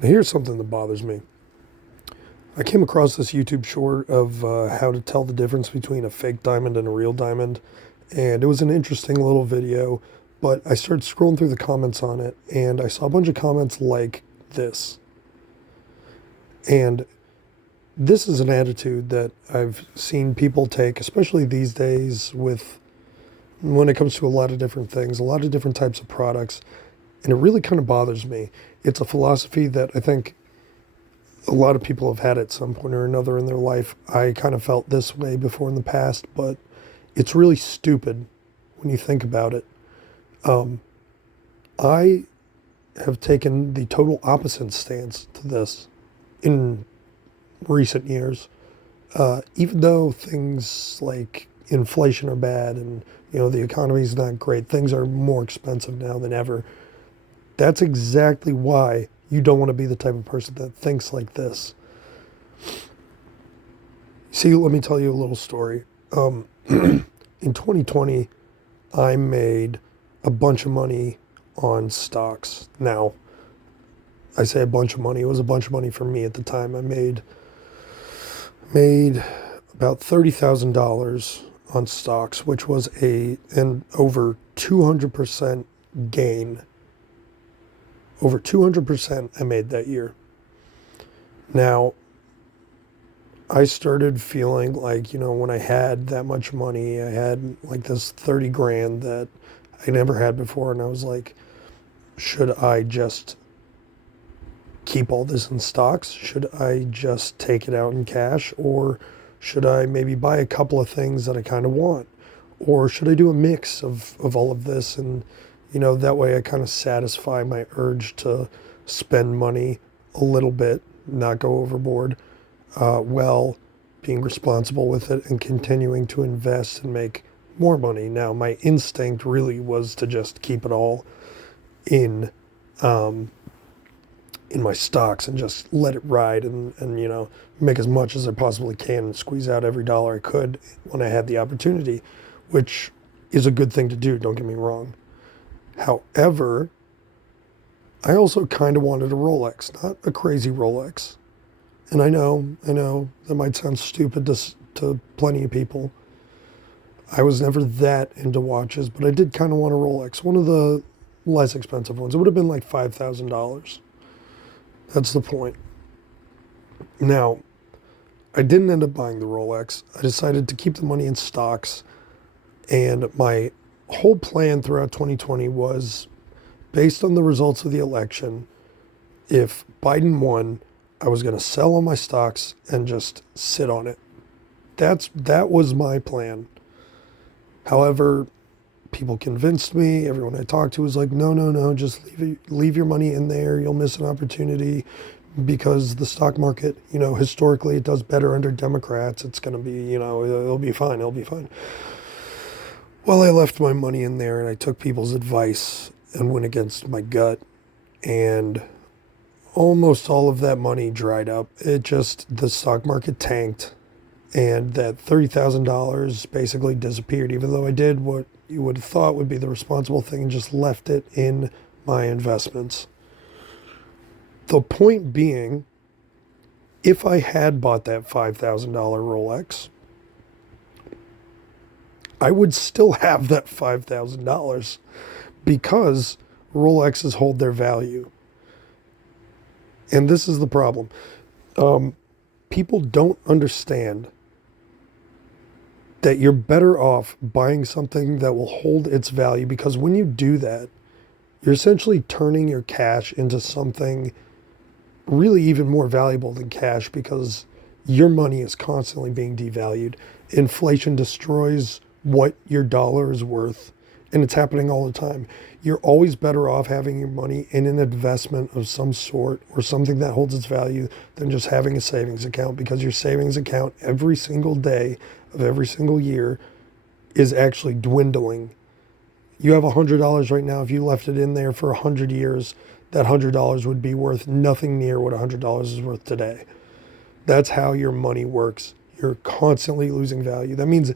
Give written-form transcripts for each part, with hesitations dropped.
Now, here's something that bothers me. I came across this YouTube short of how to tell the difference between a fake diamond and a real diamond, and it was an interesting little video. But I started scrolling through the comments on it, and I saw a bunch of comments like this. And this is an attitude that I've seen people take, especially these days, with when it comes to a lot of different things, a lot of different types of products, and it really kind of bothers me. It's a philosophy that I think a lot of people have had at some point or another in their life. I kind of felt this way before in the past, but it's really stupid when you think about it. I have taken the total opposite stance to this in recent years. Even though things like inflation are bad and the economy is not great, things are more expensive now than ever. That's exactly why you don't want to be the type of person that thinks like this. See, let me tell you a little story. In 2020, I made a bunch of money on stocks. Now, I say a bunch of money. It was a bunch of money for me at the time. I made about $30,000 on stocks, which was an over 200% gain. Over 200% I made that year. Now, I started feeling like, when I had that much money, I had like this 30 grand that I never had before, and I was like, should I just keep all this in stocks? Should I just take it out in cash? Or should I maybe buy a couple of things that I kind of want? Or should I do a mix of all of this? And, that way I kind of satisfy my urge to spend money a little bit, not go overboard, while being responsible with it and continuing to invest and make more money. Now, my instinct really was to just keep it all in my stocks and just let it ride and make as much as I possibly can and squeeze out every dollar I could when I had the opportunity, which is a good thing to do, don't get me wrong. However, I also kind of wanted a Rolex, not a crazy Rolex. And I know that might sound stupid to plenty of people. I was never that into watches, but I did kind of want a Rolex, one of the less expensive ones. It would have been like $5,000. That's the point. Now, I didn't end up buying the Rolex. I decided to keep the money in stocks, and my whole plan throughout 2020 was based on the results of the election. If Biden won, I was going to sell all my stocks and just sit on it. That was my plan. However, people convinced me. Everyone I talked to was like, no, just leave your money in there. You'll miss an opportunity because the stock market, historically it does better under Democrats. It's going to be, it'll be fine. It'll be fine. Well, I left my money in there and I took people's advice and went against my gut, and almost all of that money dried up. The stock market tanked, and that $30,000 basically disappeared, even though I did what you would have thought would be the responsible thing and just left it in my investments. The point being, if I had bought that $5,000 Rolex, I would still have that $5,000 because Rolexes hold their value. And this is the problem. People don't understand that you're better off buying something that will hold its value, because when you do that, you're essentially turning your cash into something really even more valuable than cash, because your money is constantly being devalued. Inflation destroys what your dollar is worth, and it's happening all the time. You're always better off having your money in an investment of some sort or something that holds its value than just having a savings account, because your savings account every single day of every single year is actually dwindling. You have $100 right now. If you left it in there for 100 years, that $100 would be worth nothing near what $100 is worth today. That's how your money works. You're constantly losing value. That means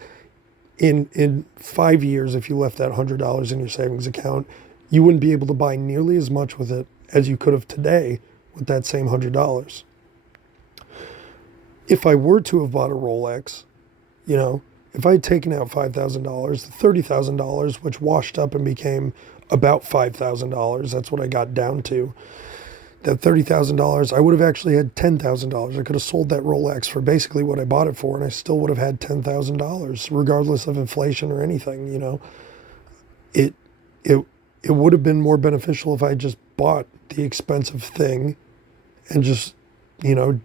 in 5 years, if you left that $100 in your savings account, you wouldn't be able to buy nearly as much with it as you could have today, with that same $100. If I were to have bought a Rolex, you know, if I had taken out $5,000, the $30,000, which washed up and became about $5,000, that's what I got down to. That $30,000, I would have actually had $10,000. I could have sold that Rolex for basically what I bought it for, and I still would have had $10,000, regardless of inflation or anything. You know, it it it would have been more beneficial if I just bought the expensive thing and just, you know,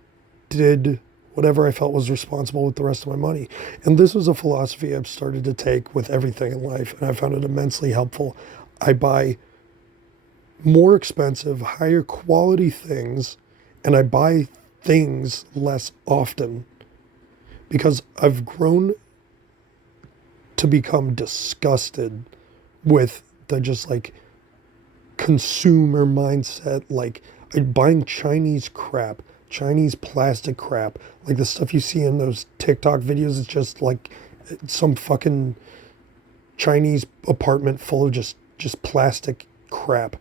did whatever I felt was responsible with the rest of my money. And this was a philosophy I've started to take with everything in life, and I found it immensely helpful. I buy more expensive, higher quality things, and I buy things less often because I've grown to become disgusted with the just like consumer mindset, like buying Chinese crap, Chinese plastic crap, like the stuff you see in those TikTok videos. It's just like some fucking Chinese apartment full of just plastic crap.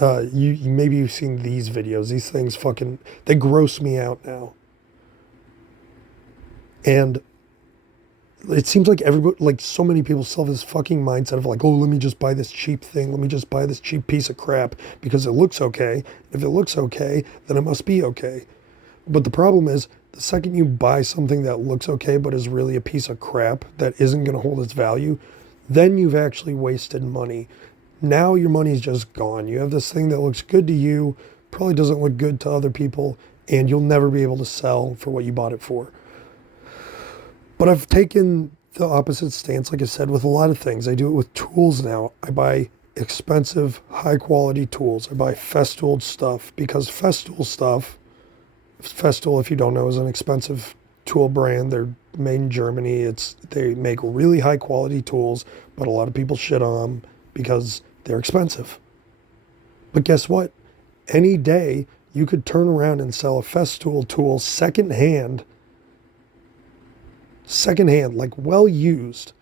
Maybe you've seen these videos. These things fucking, they gross me out now. And it seems like everybody, like so many people still have this fucking mindset of like, oh, let me just buy this cheap thing. Let me just buy this cheap piece of crap because it looks okay. If it looks okay, then it must be okay. But the problem is, the second you buy something that looks okay but is really a piece of crap that isn't going to hold its value, then you've actually wasted money. Now your money's just gone. You have this thing that looks good to you, probably doesn't look good to other people, and you'll never be able to sell for what you bought it for. But I've taken the opposite stance, like I said, with a lot of things. I do it with tools now. I buy expensive, high-quality tools. I buy Festool stuff because Festool, if you don't know, is an expensive tool brand. They're made in Germany. They make really high-quality tools, but a lot of people shit on them because they're expensive. But guess what? Any day, you could turn around and sell a Festool tool secondhand, like well used,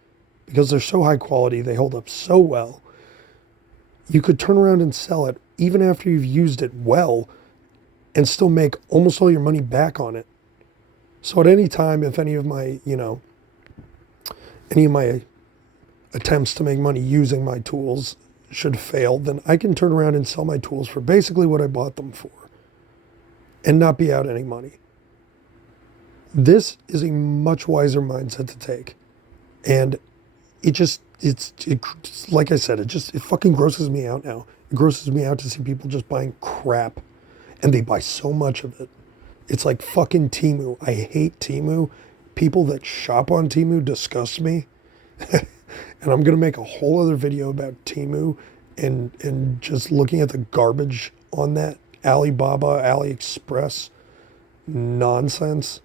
because they're so high quality, they hold up so well. You could turn around and sell it even after you've used it well and still make almost all your money back on it. So at any time, if any of my attempts to make money using my tools should fail, then I can turn around and sell my tools for basically what I bought them for and not be out any money. This is a much wiser mindset to take. And it's like I said, it fucking grosses me out now. It grosses me out to see people just buying crap, and they buy so much of it. It's like fucking Temu. I hate Temu. People that shop on Temu disgust me. And I'm going to make a whole other video about Temu and just looking at the garbage on that Alibaba, AliExpress nonsense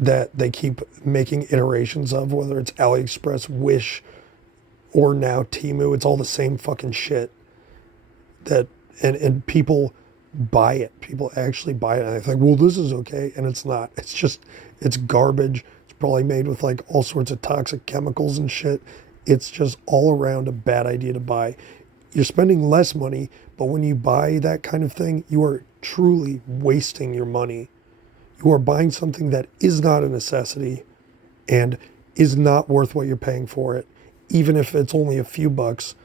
that they keep making iterations of, whether it's AliExpress, Wish, or now Temu. It's all the same fucking shit. And people buy it. People actually buy it. And they think, well, this is okay. And it's not. It's garbage. It's probably made with like all sorts of toxic chemicals and shit. It's just all around a bad idea to buy. You're spending less money, but when you buy that kind of thing, you are truly wasting your money. You are buying something that is not a necessity and is not worth what you're paying for it, even if it's only a few bucks,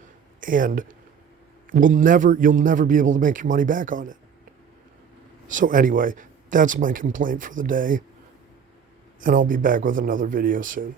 and you'll never be able to make your money back on it. So anyway, that's my complaint for the day, and I'll be back with another video soon.